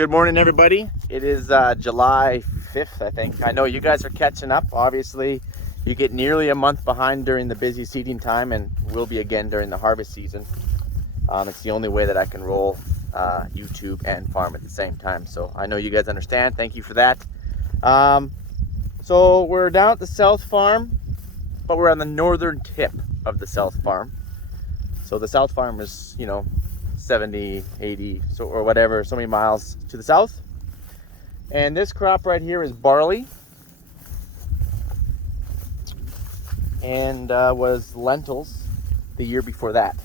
Good morning, everybody. It is July 5th, I think. I know you guys are catching up. Obviously, you get nearly a month behind during the busy seeding time, and will be again during the harvest season. It's the only way that I can roll YouTube and farm at the same time. So I know you guys understand. Thank you for that. So we're down at the South Farm, but we're on the northern tip of the South Farm. So the South Farm is, 70, 80, or whatever, so many miles to the south. And this crop right here is barley, and was lentils the year before that.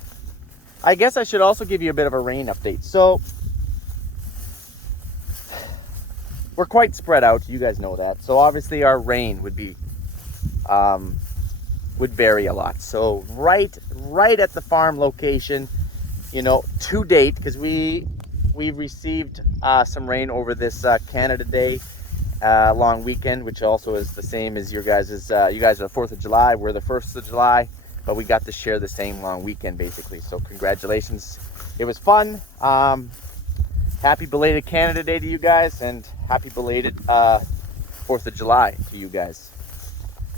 I guess I should also give you a bit of a rain update. So we're quite spread out, you guys know that. So obviously our rain would be would vary a lot. So right at the farm location, to date, because we've received some rain over this Canada Day long weekend, which also is the same as your guys'. You guys are the 4th of July, we're the 1st of July, but we got to share the same long weekend basically. So congratulations, it was fun. Happy belated Canada Day to you guys, and happy belated 4th of July to you guys.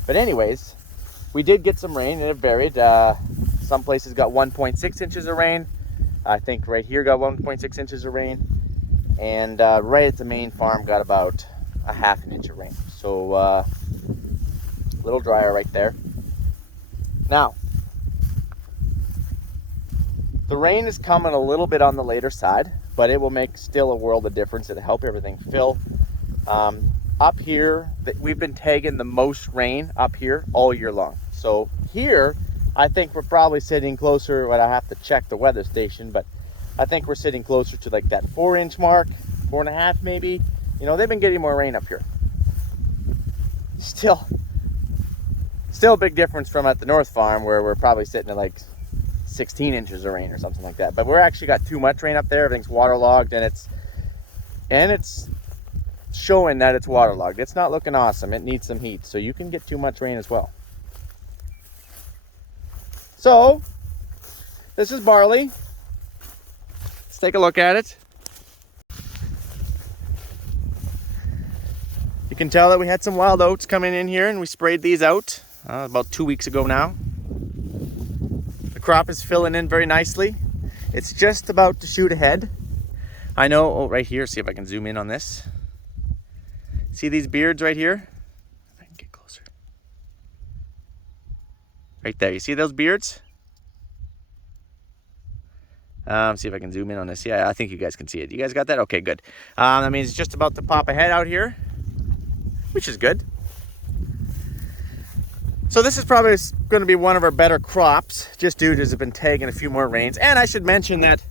But anyways, we did get some rain, and it varied. Some places got 1.6 inches of rain. I think right here got 1.6 inches of rain, and right at the main farm got about a half an inch of rain. So a little drier right there. Now, the rain is coming a little bit on the later side, but it will make still a world of difference. It'll help everything fill. Up here, we've been tagging the most rain up here all year long. So here, I think we're probably sitting closer, I have to check the weather station, but I think we're sitting closer to like that 4-inch mark, 4.5 maybe. They've been getting more rain up here. Still a big difference from at the North Farm, where we're probably sitting at like 16 inches of rain or something like that. But we're actually got too much rain up there. Everything's waterlogged, and it's showing that it's waterlogged. It's not looking awesome. It needs some heat, so you can get too much rain as well. So this is barley. Let's take a look at it. You can tell that we had some wild oats coming in here, and we sprayed these out about 2 weeks ago now. The crop is filling in very nicely. It's just about to shoot ahead. I know, right here, see if I can zoom in on this. See these beards right here? If I can get closer. Right there, you see those beards? See if I can zoom in on this. Yeah, I think you guys can see it. You guys got that? Okay, good. That means it's just about to pop ahead out here, which is good. So this is probably going to be one of our better crops, just due to it's been tagging a few more rains. And I should mention that,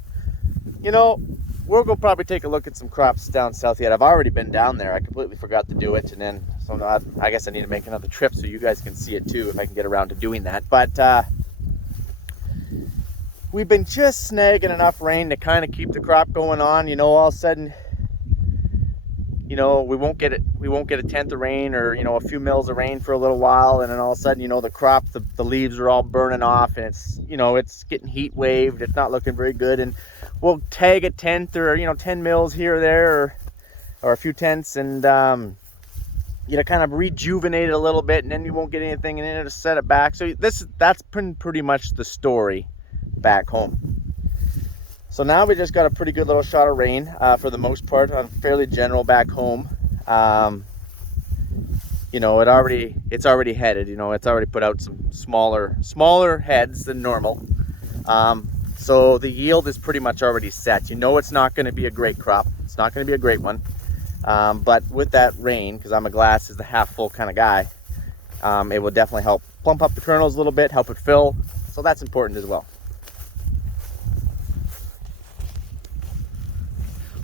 we'll go probably take a look at some crops down south yet. I've already been down there. I completely forgot to do it, and then I guess I need to make another trip so you guys can see it too, if I can get around to doing that. But we've been just snagging enough rain to kind of keep the crop going on. All of a sudden, we won't get a tenth of rain, or a few mils of rain for a little while, and then all of a sudden, the crop, the leaves are all burning off, and it's getting heat waved. It's not looking very good, and we'll tag a tenth or 10 mils here or there, or a few tenths, and kind of rejuvenate it a little bit, and then you won't get anything, and then it'll set it back. So that's pretty much the story back home. So now we just got a pretty good little shot of rain, for the most part, on fairly general back home. It's already headed. It's already put out some smaller heads than normal. So the yield is pretty much already set. It's not going to be a great crop. It's not going to be a great one. But with that rain, because I'm a glass is the half full kind of guy, it will definitely help plump up the kernels a little bit, help it fill. So that's important as well.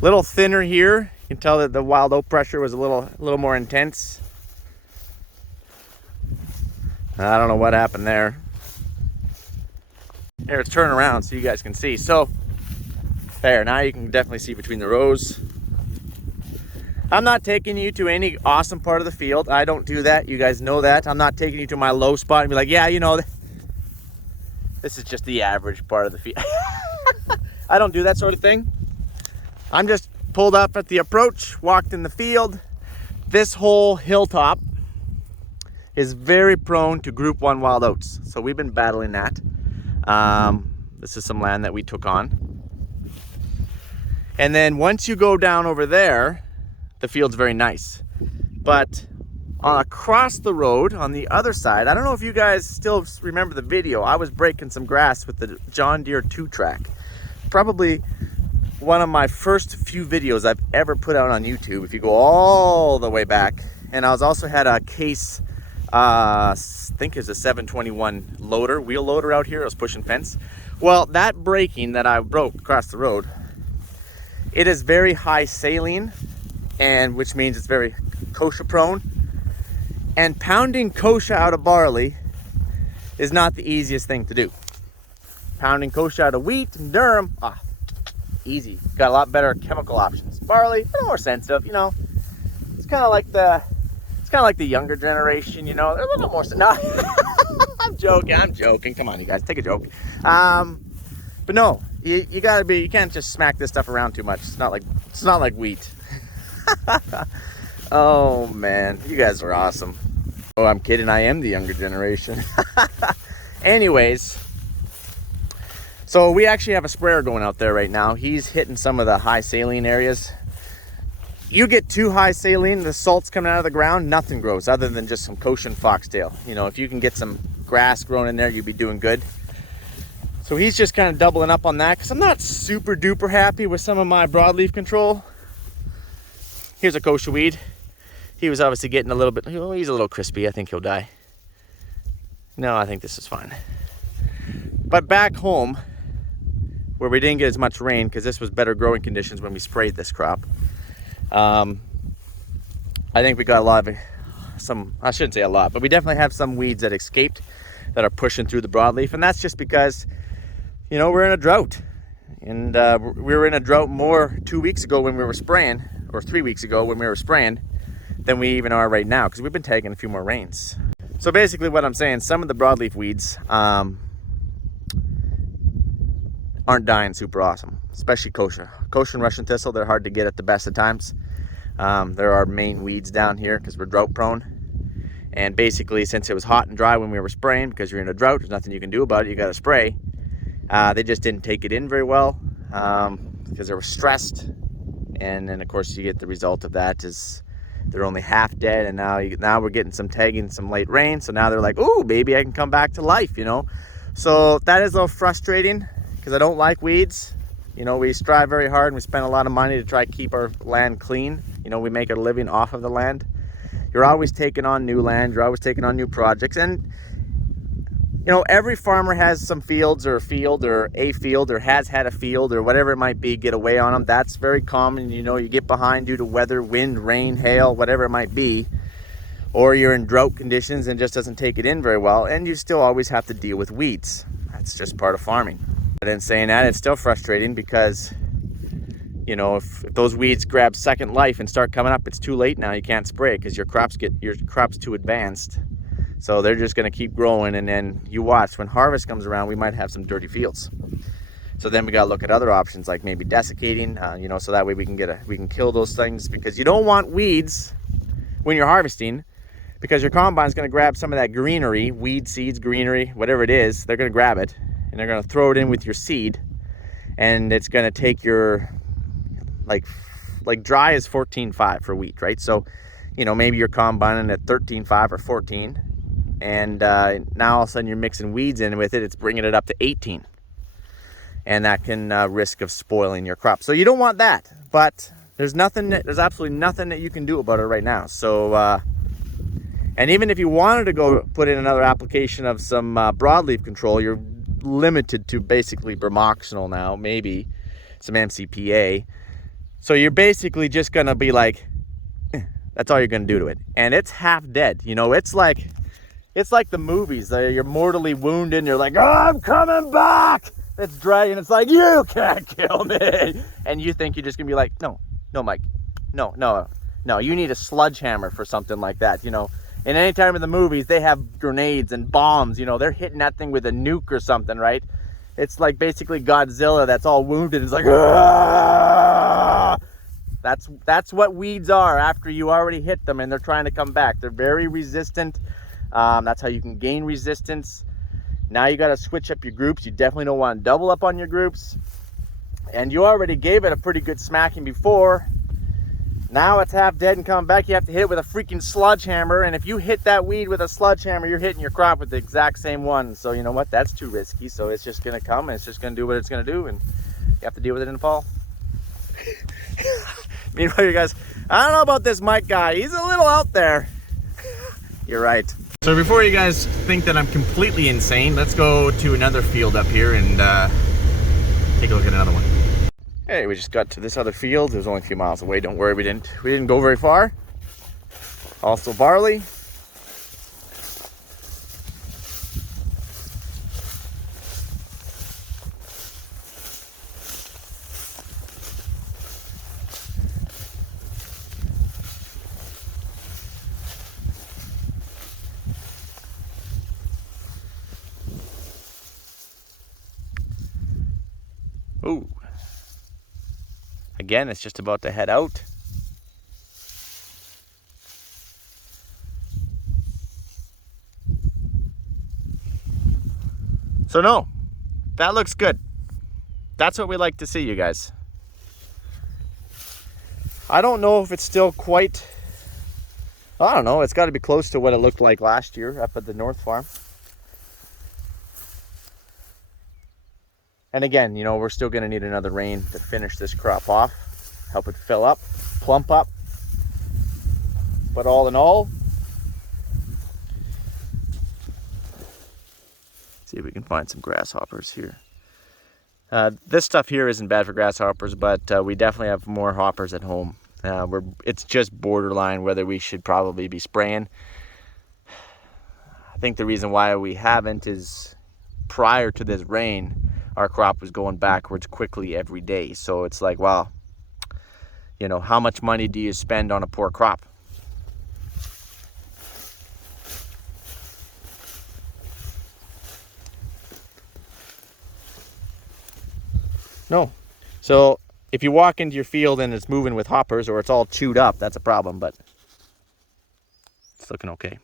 Little thinner here. You can tell that the wild oat pressure was a little more intense. I don't know what happened there. Here, let's turn around so you guys can see. So there, now you can definitely see between the rows. I'm not taking you to any awesome part of the field. I don't do that. You guys know that. I'm not taking you to my low spot and be like, yeah, this is just the average part of the field. I don't do that sort of thing. I'm just pulled up at the approach, walked in the field. This whole hilltop is very prone to group 1 wild oats. So we've been battling that. This is some land that we took on. And then once you go down over there, the field's very nice. But across the road on the other side, I don't know if you guys still remember the video, I was breaking some grass with the John Deere 2-track. Probably one of my first few videos I've ever put out on YouTube, if you go all the way back. And I was also had a Case, I think it's a 721 loader, wheel loader out here. I was pushing fence. Well, that breaking that I broke across the road, it is very high saline, and which means it's very kochia prone. And pounding kochia out of barley is not the easiest thing to do. Pounding kochia out of wheat and durum, easy. Got a lot better chemical options. Barley, a little more sensitive, you know. It's kind of like the younger generation, you know. They're a little more. No, I'm joking. Come on, you guys, take a joke. But no, you gotta be. You can't just smack this stuff around too much. It's not like wheat. Oh man, you guys are awesome. Oh, I'm kidding. I am the younger generation. Anyways. So we actually have a sprayer going out there right now. He's hitting some of the high saline areas. You get too high saline, the salt's coming out of the ground, nothing grows other than just some kochia and foxtail. You know, if you can get some grass growing in there, you'd be doing good. So he's just kind of doubling up on that because I'm not super duper happy with some of my broadleaf control. Here's a kochia weed. He was obviously getting a little bit, he's a little crispy. I think he'll die. No, I think this is fine. But back home, where we didn't get as much rain because this was better growing conditions when we sprayed this crop. I think we got a lot of some, I shouldn't say a lot, but we definitely have some weeds that escaped that are pushing through the broadleaf. And that's just because, you know, we're in a drought. And we were in a drought more 2 weeks ago when we were spraying, or 3 weeks ago when we were spraying, than we even are right now because we've been taking a few more rains. So basically what I'm saying, some of the broadleaf weeds, aren't dying super awesome, especially kochia. Kochia and Russian thistle, they're hard to get at the best of times. They're our main weeds down here because we're drought prone. And basically, since it was hot and dry when we were spraying, because you're in a drought, there's nothing you can do about it, you got to spray. They just didn't take it in very well because they were stressed. And then of course you get the result of that is they're only half dead. And now we're getting some tagging, some late rain. So now they're like, ooh, maybe I can come back to life, you know. So that is a little frustrating, because I don't like weeds. You know, we strive very hard and we spend a lot of money to try to keep our land clean. You know, we make a living off of the land. You're always taking on new land, you're always taking on new projects. And, you know, every farmer has some fields or a field or has had a field or whatever it might be, get away on them. That's very common. You know, you get behind due to weather, wind, rain, hail, whatever it might be. Or you're in drought conditions and just doesn't take it in very well. And you still always have to deal with weeds. That's just part of farming. But in saying that, it's still frustrating because, you know, if those weeds grab second life and start coming up, it's too late now. You can't spray it because your crop's too advanced. So they're just going to keep growing, and then you watch when harvest comes around, we might have some dirty fields. So then we got to look at other options like maybe desiccating, you know, so that way we can kill those things, because you don't want weeds when you're harvesting, because your combine's going to grab some of that greenery, weed seeds, greenery, whatever it is. They're going to grab it and they're going to throw it in with your seed, and it's going to take your like dry is 14.5 for wheat, right? So, you know, maybe you're combining at 13.5 or 14, and now all of a sudden you're mixing weeds in with it. It's bringing it up to 18, and that can risk of spoiling your crop. So you don't want that, but there's absolutely nothing that you can do about it right now. So, and even if you wanted to go put in another application of some broadleaf control, you're limited to basically bromoxynil now, maybe some MCPA. So you're basically just gonna be like, that's all you're gonna do to it, and it's half dead. You know, it's like the movies. You're mortally wounded, and you're like, oh, I'm coming back. It's dragging. It's like, you can't kill me, and you think you're just gonna be like, no, Mike, no. You need a sledgehammer for something like that. You know, in any time in the movies, they have grenades and bombs. You know, they're hitting that thing with a nuke or something, right? It's like basically Godzilla that's all wounded. It's like, ah! That's what weeds are after you already hit them and they're trying to come back. They're very resistant. That's how you can gain resistance. Now you got to switch up your groups. You definitely don't want to double up on your groups. And you already gave it a pretty good smacking before. Now it's half dead and coming back. You have to hit it with a freaking sledgehammer. And if you hit that weed with a sledgehammer, you're hitting your crop with the exact same one. So you know what? That's too risky. So it's just going to come and it's just going to do what it's going to do. And you have to deal with it in the fall. Meanwhile, you guys, I don't know about this Mike guy. He's a little out there. You're right. So before you guys think that I'm completely insane, let's go to another field up here and take a look at another one. Hey, we just got to this other field. It was only a few miles away. Don't worry, we didn't go very far. Also barley. Ooh. Again, it's just about to head out. So no, that looks good. That's what we like to see, you guys. I don't know if it's still quite, I don't know, it's got to be close to what it looked like last year up at the North Farm. And again, you know, we're still going to need another rain to finish this crop off, help it fill up, plump up. But all in all, see if we can find some grasshoppers here. This stuff here isn't bad for grasshoppers, but we definitely have more hoppers at home. It's just borderline whether we should probably be spraying. I think the reason why we haven't is prior to this rain, our crop was going backwards quickly every day. So it's like, well, you know, how much money do you spend on a poor crop? No. So if you walk into your field and it's moving with hoppers or it's all chewed up, that's a problem, but it's looking okay.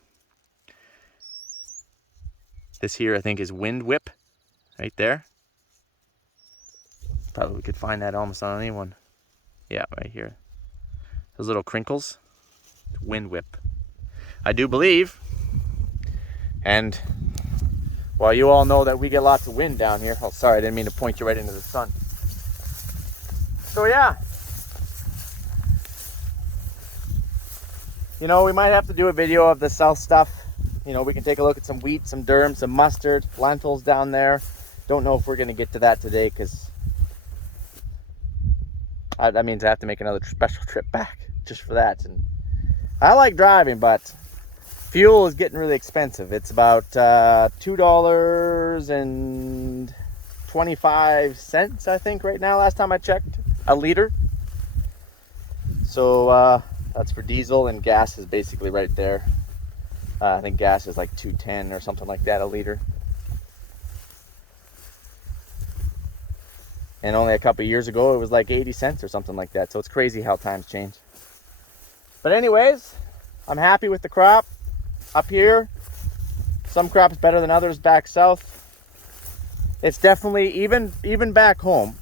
This here I think is wind whip right there. Probably could find that almost on anyone. Yeah, right here. Those little crinkles. Wind whip. I do believe, and well, you all know that we get lots of wind down here. Oh, sorry, I didn't mean to point you right into the sun. So yeah. You know, we might have to do a video of the south stuff. You know, we can take a look at some wheat, some durum, some mustard, lentils down there. Don't know if we're going to get to that today because that means I have to make another special trip back just for that. And I like driving, but fuel is getting really expensive. It's about $2.25, I think, right now, last time I checked, a liter. So that's for diesel, and gas is basically right there. I think gas is like $2.10 or something like that a liter. And only a couple of years ago, it was like 80 cents or something like that. So it's crazy how times change. But anyways, I'm happy with the crop up here. Some crops better than others back south. It's definitely, even back home,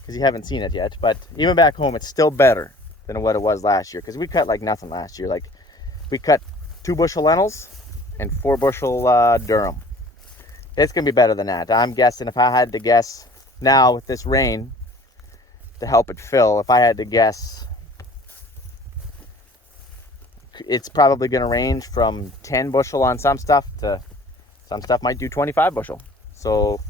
because you haven't seen it yet, but even back home, it's still better than what it was last year. Because we cut like nothing last year. Like, we cut 2 bushel lentils and 4 bushel durum. It's going to be better than that. I'm guessing, if I had to guess, now with this rain to help it fill, if I had to guess, it's probably going to range from 10 bushel on some stuff to some stuff might do 25 bushel. So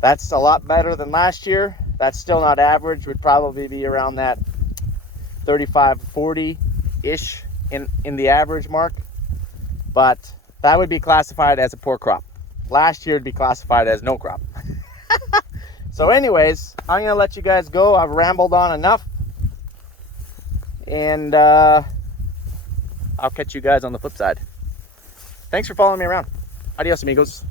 that's a lot better than last year. That's still not average. Would probably be around that 35, 40 ish in the average mark, but that would be classified as a poor crop. Last year would be classified as no crop. So anyways, I'm going to let you guys go. I've rambled on enough. And I'll catch you guys on the flip side. Thanks for following me around. Adios, amigos.